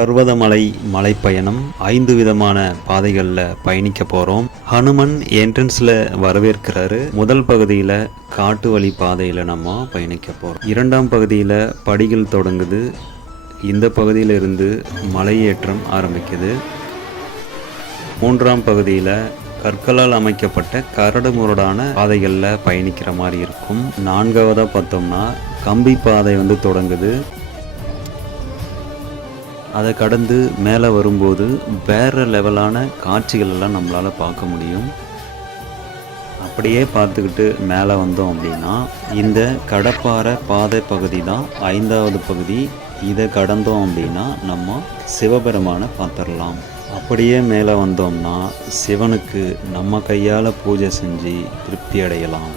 பர்வதமலை மலைப்பயணம் ஐந்து விதமான பாதைகளில் பயணிக்க போகிறோம் ஹனுமன் என்ட்ரன்ஸில் வரவேற்கிறாரு. முதல் பகுதியில் காட்டு வழி பாதையில் நம்ம பயணிக்க போகிறோம் இரண்டாம் பகுதியில் படிகள் தொடங்குது. இந்த பகுதியிலிருந்து மலையேற்றம் ஆரம்பிக்குது. மூன்றாம் பகுதியில் கற்களால் அமைக்கப்பட்ட கரடு முரடான பாதைகளில் பயணிக்கிற மாதிரி இருக்கும். நான்காவதாக பார்த்தோம்னா கம்பி பாதை வந்து தொடங்குது. அதை கடந்து மேலே வரும்போது வேறு லெவலான காட்சிகள் எல்லாம் நம்மளால் பார்க்க முடியும். அப்படியே பார்த்துக்கிட்டு மேலே வந்தோம் அப்படின்னா இந்த கடப்பாறை பாதை பகுதி தான் ஐந்தாவது பகுதி. இதை கடந்தோம் அப்படின்னா நம்ம சிவபெருமானை பார்த்துடலாம். அப்படியே மேலே வந்தோம்னா சிவனுக்கு நம்ம கையால் பூஜை செஞ்சு திருப்தி அடையலாம்.